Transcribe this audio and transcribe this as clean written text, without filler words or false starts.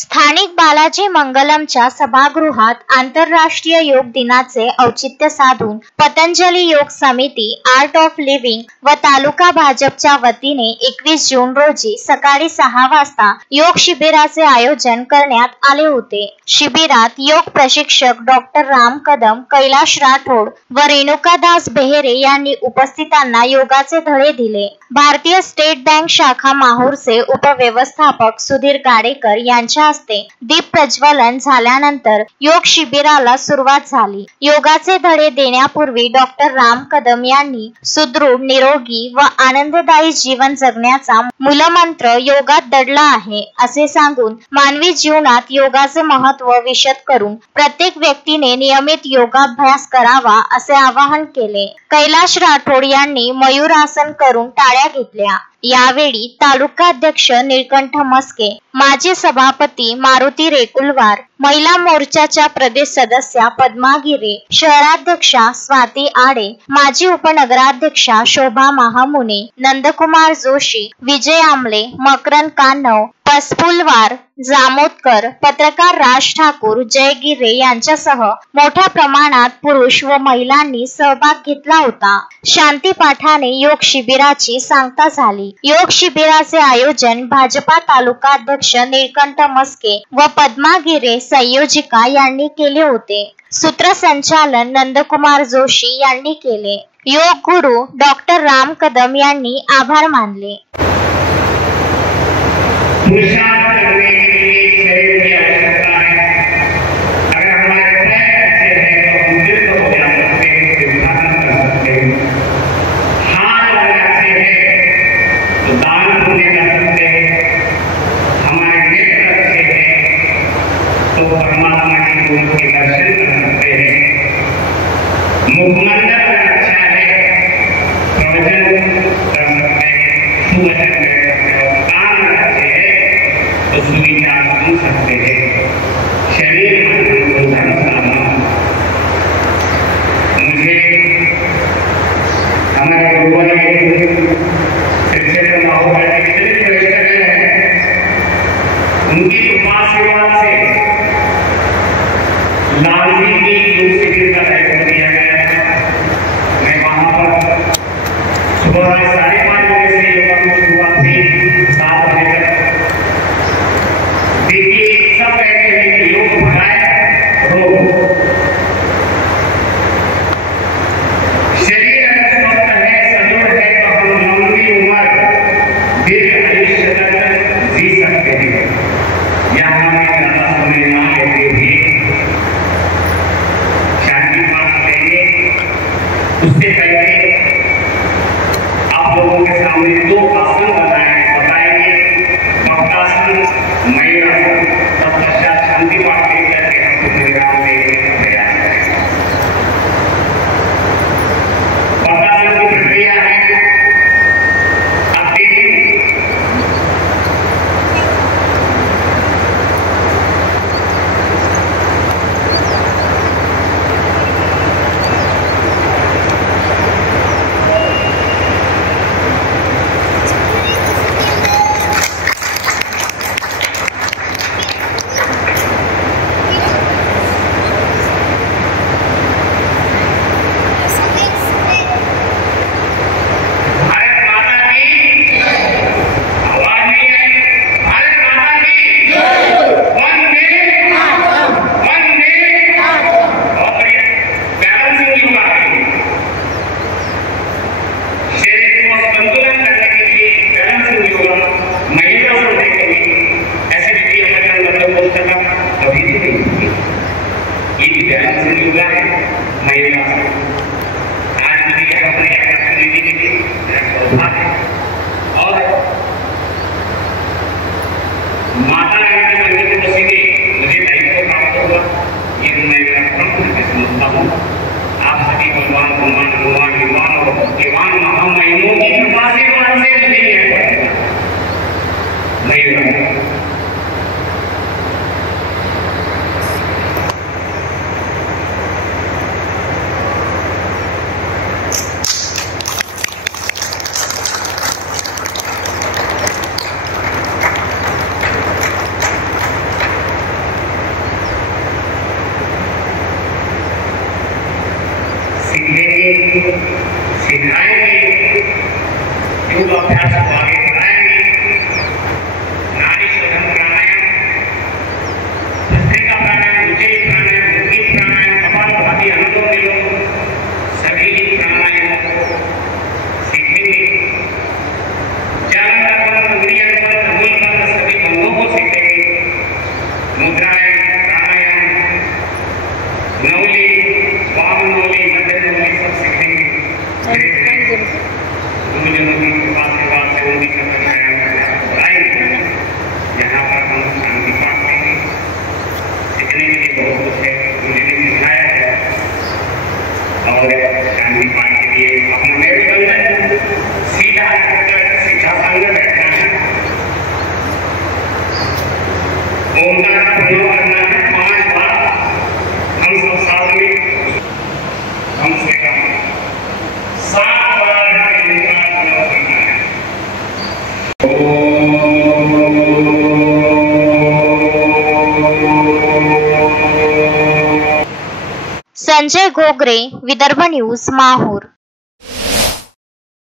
स्थानिक बालाजी मंगलमच्या सभागृहात आंतरराष्ट्रीय योग दिनाचे औचित्य साधून पतंजली योग समिती, आर्ट ऑफ लिव्हिंग व तालुका भाजपच्या वतीने 21 जून रोजी सकाळी 6 वाजता योग शिबिराचे आयोजन करण्यात आले होते. शिबिरात योग प्रशिक्षक डॉक्टर राम कदम, कैलाश राठोड व रेणुकादास बेहेरे यांनी उपस्थितांना योगाचे धडे दिले. भारतीय स्टेट बँक शाखा माहूरचे उपव्यवस्थापक सुधीर गाडेकर यांच्या हस्ते दीप प्रज्वलन झाल्यानंतर योग शिबिराला सुरुवात झाली. योगाचे धडे देण्यापूर्वी डॉक्टर राम कदम यांनी सुदृढ, निरोगी व आनंददायी जीवन जगण्याचा मूलमंत्र योगात दडला आहे असे सांगून मानवी जीवनात योगाचे महत्त्व विशद करून प्रत्येक व्यक्तीने नियमित योगाभ्यास करावा असे आवाहन केले. कैलाश राठोड यांनी मयूरासन करून टाळ्या घेतल्या. यावेळी तालुकाध्यक्ष निळकंठ मस्के, माजी सभापती मारुती रेकुलवार, महिला मोर्चाच्या प्रदेश सदस्या पद्मा गिरे, शहराध्यक्षा स्वाती आडे, माजी उपनगराध्यक्षा शोभा महामुने, नंदकुमार जोशी, विजय आमले, मकरन कान्हव, पसपुलवार, जामोदकर, पत्रकार राज ठाकूर, जय गिरे यांच्यासह मोठ्या प्रमाणात पुरुष व महिलांनी सहभाग घेतला होता. शांती पाठाने योग शिबिराची सांगता झाली. योग शिबिराचे आयोजन भाजपा तालुका अध्यक्ष निळकंठ मस्के व पद्मा गिरे संयोजिका यांनी केले होते. सूत्रसंचालन नंदकुमार जोशी यांनी केले. योग गुरु डॉक्टर राम कदम यांनी आभार मानले. सिखाएंगे, योग अभ्यास को आगे बढ़ाएंगे। नाड़ी शोधन प्राणायाम, भस्त्रिका प्राणायाम, उज्जयी प्राणायाम, मुखी प्राणायाम, कपालभाति, अनुलोम विलोम, सभी प्राणायामों को सीखेंगे। जालंधर बंद, उंगलियां बंद, अंगुल बंद, सभी बंधों को सीखेंगे। मुद्राएं, प्राणायाम, नौली, वाम नौली, मध्य नौली सब सीखेंगे। गुरुजनों की कृपा से उनकी प्राणायाम बढ़ाएंगे। यहाँ पर हम शांति पाठ लेंगे। सीखने के लिए बहुत कुछ है, उन्होंने सिखाया है और शांति पाठ के लिए अपना मेरे बंधन सीधा सिंहासन में बैठना है। ओंकार का प्रयोग करना है 5 बार। हम सब साथ में कम से कम 7 बार ओंकार प्रयोग करना है। संजय घोगरे, विदर्भ न्यूज, माहूर।